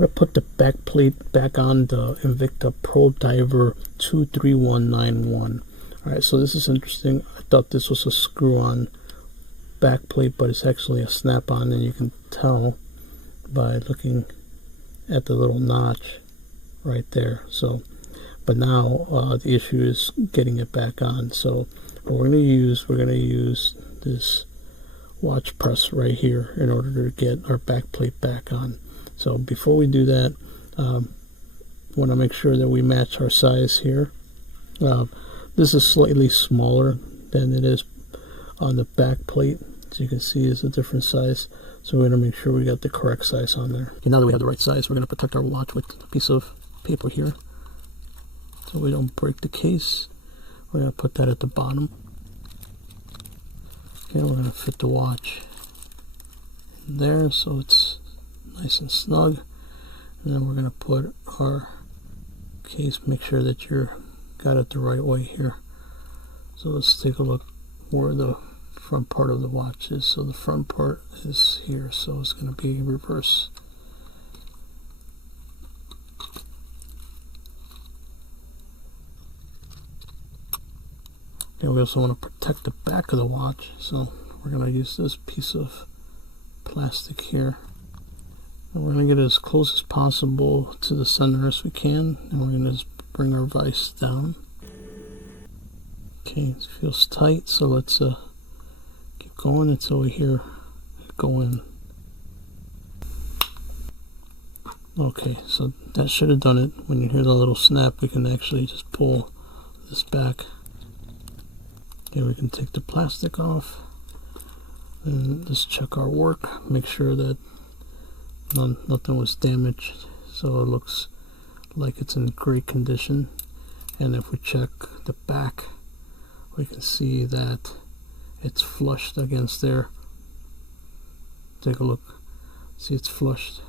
going to put the back plate back on the Invicta Pro Diver 23191. Alright, so this is interesting. I thought this was a screw-on back plate, but it's actually a snap-on, and you can tell by looking at the little notch right there. So, but now the issue is getting it back on. So what we're going to use this watch press right here in order to get our back plate back on. So before we do that, want to make sure that we match our size here. This is slightly smaller than it is on the back plate. As you can see, it's a different size. So we're going to make sure we got the correct size on there. Okay, now that we have the right size, we're going to protect our watch with a piece of paper here so we don't break the case. We're going to put that at the bottom. Okay, we're going to fit the watch in there so it's nice and snug. And then we're going to put our case, make sure that you're got it the right way here. So let's take a look where the front part of the watch is. So the front part is here, so it's going to be reverse. And we also want to protect the back of the watch, so we're going to use this piece of plastic here, and we're going to get as close as possible to the center as we can, and we're going to just bring our vise down. Okay, it feels tight, so let's keep going until we hear it go in. Okay, so that should have done it. When you hear the little snap, we can actually just pull this back. Okay, we can take the plastic off and just check our work, make sure that nothing was damaged, so it looks like it's in great condition. And if we check the back, we can see that it's flushed against there. Take a look, see it's flushed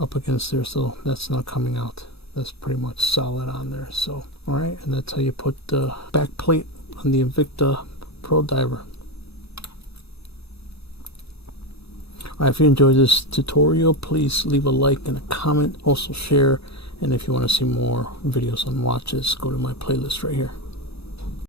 up against there, so that's not coming out. That's pretty much solid on there. So alright, and that's how you put the back plate on the Invicta Pro Diver. Alright, if you enjoyed this tutorial, please leave a like and a comment, also share, and if you want to see more videos on watches, go to my playlist right here.